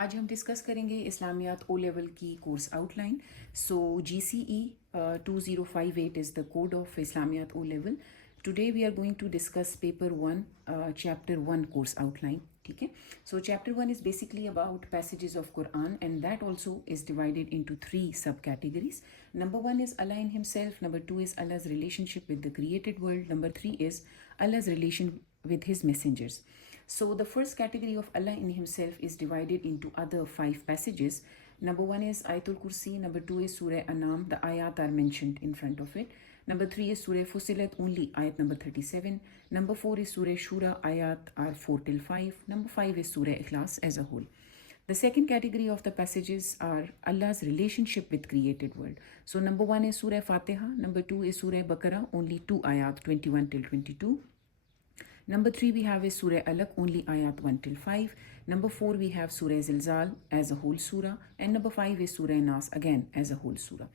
आज हम डिस्कस करेंगे इस्लामियात ओ लेवल की course outline. So GCE 2058 is the code of Islamiyat O level. Today we are going to discuss paper 1, chapter 1 course outline. ठीक है. So chapter 1 is basically about passages of Quran, and that also is divided into 3 subcategories. Number 1 is Allah in himself, number 2 is Allah's relationship with the created world, number 3 is Allah's relation with his messengers. So the first category of Allah in himself is divided into other 5 passages. Number 1 is Ayatul Kursi, number 2 is Surah Anam, the ayat are mentioned in front of it. Number 3 is Surah Fusilat, only ayat number 37. Number 4 is Surah Shura, ayat are 4 till 5. Number 5 is Surah Ikhlas as a whole. The second category of the passages are Allah's relationship with created world. So number 1 is Surah Fatiha, number 2 is Surah Baqarah, only 2 ayat 21 till 22. Number 3 we have is Surah Alaq, only ayat 1 till 5. Number 4 we have Surah Zilzal as a whole surah. And number 5 is Surah Nas, again as a whole surah.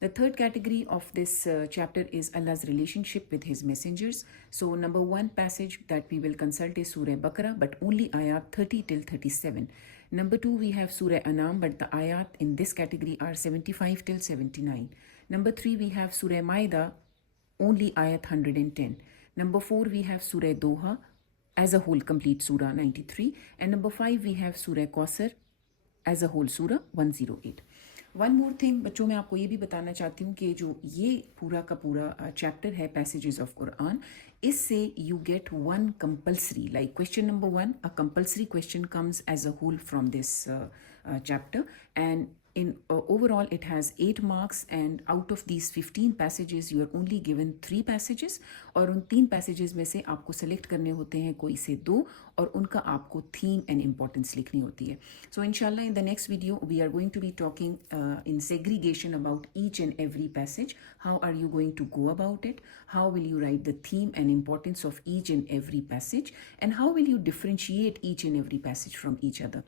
The third category of this chapter is Allah's relationship with his messengers. So number 1 passage that we will consult is Surah Baqarah, but only ayat 30 till 37. Number 2 we have Surah Anam, but the ayat in this category are 75 till 79. Number 3 we have Surah Maida, only ayat 110. Number 4 we have Surah Doha as a whole complete surah 93, and number 5 we have Surah Kausar as a whole surah 108. One more thing बच्चों, मैं आपको ये भी बताना चाहती हूँ कि जो ये पूरा का पूरा चैप्टर है पैसेजेस ऑफ कुरान, इससे you get one compulsory, like question number 1, a compulsory question comes as a whole from this chapter, and in overall it has 8 marks, and out of these 15 passages you are only given 3 passages, और उन 3 passages में से आपको select करने होते हैं कोई से 2, और उनका आपको theme and importance लिखनी होती है. So inshallah in the next video we are going to be talking in segregation about each and every passage. How are you going to go about it? How will you write the theme and importance of each and every passage, and how will you differentiate each and every passage from each other?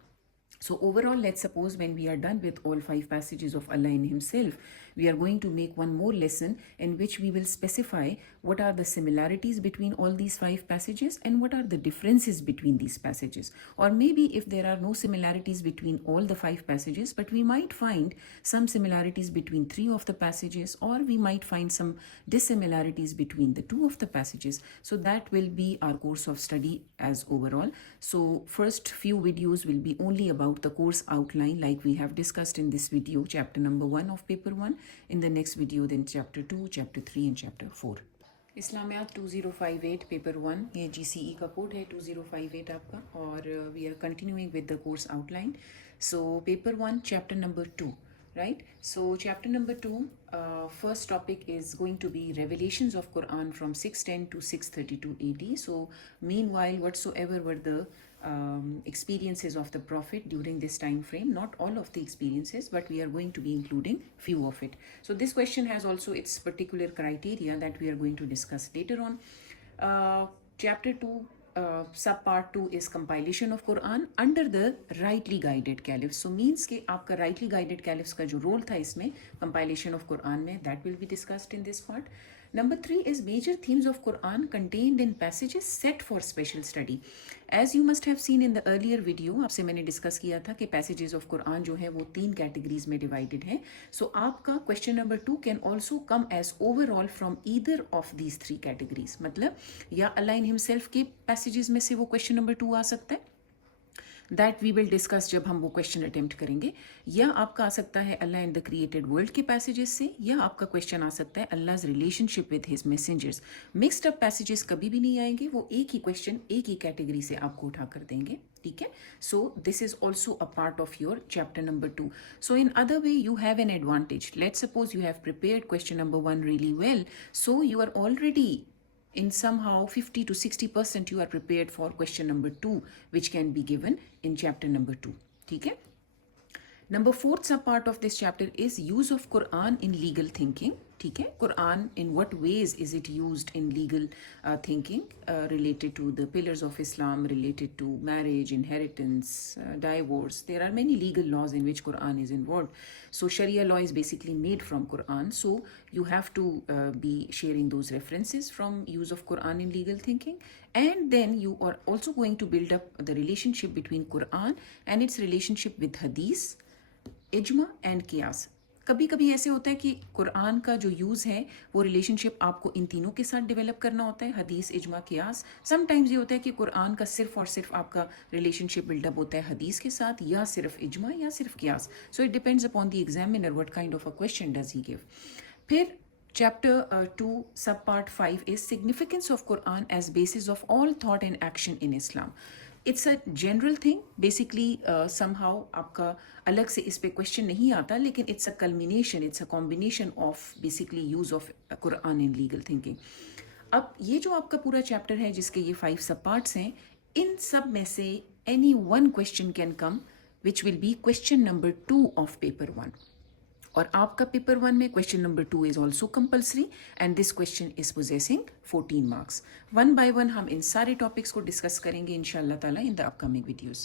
So overall, let's suppose when we are done with all 5 passages of Allah in himself, we are going to make one more lesson in which we will specify what are the similarities between all these 5 passages and what are the differences between these passages. Or maybe if there are no similarities between all the 5 passages, but we might find some similarities between 3 of the passages, or we might find some dissimilarities between the 2 of the passages. So that will be our course of study as overall. So first few videos will be only about the course outline, like we have discussed in this video, chapter number 1 of paper 1. In the next video then chapter 2, chapter 3 and chapter 4. इस्लामियात 2058 paper 1, ये GCE का code है 2058 आपका, और we are continuing with the course outline. So paper 1 chapter number 2, right? So chapter number 2, first topic is going to be revelations of Quran from 610 to 632 AD. So meanwhile, whatsoever were the experiences of the Prophet during this time frame, not all of the experiences, but we are going to be including few of it. So this question has also its particular criteria that we are going to discuss later on. Chapter 2, sub part 2 is compilation of Quran under the rightly guided caliphs. So means कि आपका rightly guided caliphs का जो role था इसमें compilation of Quran में, that will be discussed in this part. Number 3 is major themes of Quran contained in passages set for special study. As you must have seen in the earlier video, आपसे मैंने discuss किया था कि passages of Quran जो है वो 3 categories में divided है. So आपका question number 2 can also come as overall from either of these 3 categories. मतलब या Allah in himself के passages में से वो question number 2 आ सकता है, that we will discuss जब हम वो question attempt करेंगे, या आपका आ सकता है Allah and the created world के पैसेजेस से, या आपका क्वेश्चन आ सकता है Allah's relationship with his messengers. Mixed up passages कभी भी नहीं आएंगे, वो एक ही क्वेश्चन एक ही कैटेगरी से आपको उठा कर देंगे. ठीक है. So this is also a part of your chapter number 2. So in other way you have an advantage. Let's suppose you have prepared question number 1 really well, so you are already in somehow 50 to 60% you are prepared for question number 2, which can be given in chapter number 2. ठीक है. Number 4th sub part of this chapter is use of Quran in legal thinking. ठीक है. Quran, in what ways is it used in legal thinking related to the pillars of Islam, related to marriage, inheritance, divorce. There are many legal laws in which Quran is involved. So Sharia law is basically made from Quran. So you have to be sharing those references from use of Quran in legal thinking. And then you are also going to build up the relationship between Quran and its relationship with Hadith, इजमा and कियास. कभी कभी ऐसे होता है कि कुरान का जो यूज़ है वो रिलेशनशिप आपको इन तीनों के साथ डेवलप करना होता है, हदीस, इजमा, कियास. समटाइम्स ये होता है कि कुरान का सिर्फ और सिर्फ आपका रिलेशनशिप बिल्डअप होता है हदीस के साथ, या सिर्फ इजमा या सिर्फ कियास. So it depends upon the examiner what kind of a question does he give. फिर Chapter 2, Subpart 5 is Significance of Quran as Basis of All Thought and Action in Islam. It's a general thing. Basically, somehow आपका अलग से इस पे question नहीं आता, लेकिन it's a culmination, it's a combination of basically use of Quran in legal thinking. अब ये जो आपका पूरा चैप्टर है जिसके ये 5 सब पार्ट्स हैं, इन सब में से any one question can come which will be question number 2 of paper 1. और आपका पेपर 1 में question number 2 is also compulsory and this question is possessing 14 marks. One by one हम इन सारे टॉपिक्स को डिस्कस करेंगे इंशाल्लाह ताला इन द अपकमिंग वीडियोज़.